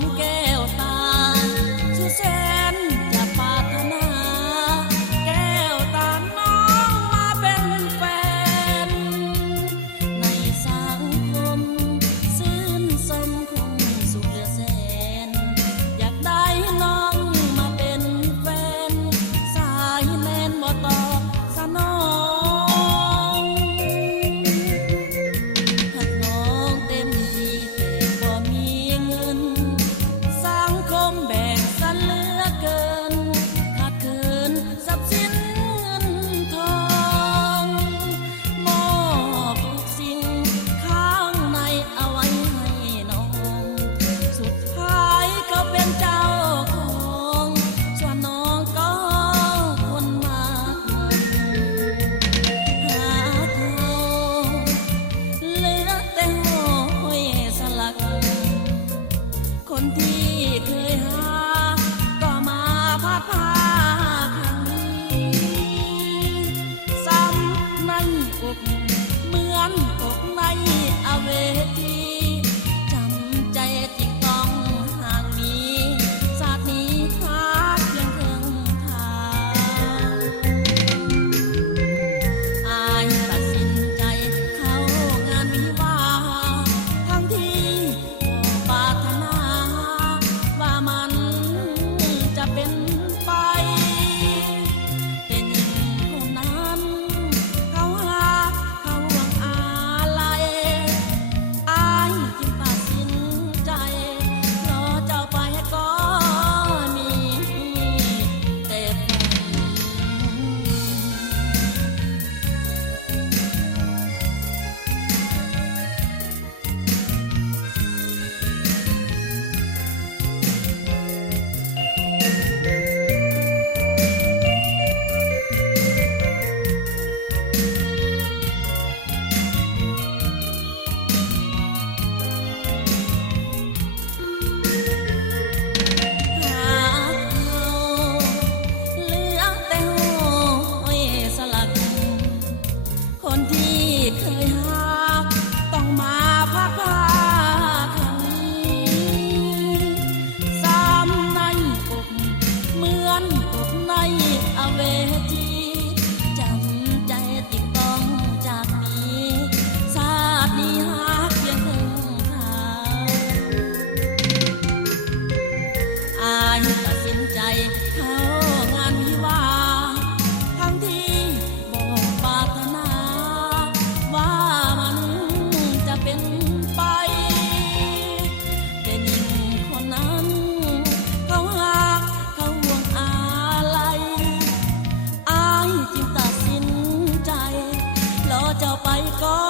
งแก้วตาสุดแสนจะปรารถนาแก้วตาน้องมาเป็นแฟนในสังคมซื่นสมคงสุขเหลือแสนอยากได้น้องมาเป็นแฟนสายแน่นบ่ตอบสนองหากน้องเต็มที่แต่บ่มีเงินสังคมแบ่งสันเหลือเกินขาดเคินทรัพย์สินเงินทองมอบทุกสิ่งข้างในเอาไว้ให้น้องสุดท้ายเขาเป็นเจ้าของส่วนน้องก็คนมากเงินหาเขาเหลือแต่ห้อยสลักคนที่เคยหาก็มาพัดพาครั้งนี้ซ้ำในอกเหมือนตกในอเวทีจำใจจริงต้องห่างนี้ชาตินี้ขาดเพียงครึ่งทางอายตัดสินใจเข้างานวิวาห์ทั้งที่บ่ปรารถนาว่ามันจะเป็นไปแต่หญิงคนนั้นเขาหาเขาหวังอะไรอายจึงตัดสินใจรอเจ้าไปก็มีแต่ฝัหากเขาเหลือแต่ห้อยสลักคนที่เคยหาต้องมาพัดพาครั้งนี้ซ้ำในอกเหมือนตกในอเวทีจำใจติดต้องจากนี้ชาตินี้หากเพียงครึ่งทางอายตัดสินใจเข้างานวิวาห์ทั้งที่บ่ปรารถนาว่ามันจะเป็นไปแต่หญิงคนนั้นเขาหาเขาห่วงอะไรอายจึงตัดสินใจรอเจ้าไปก็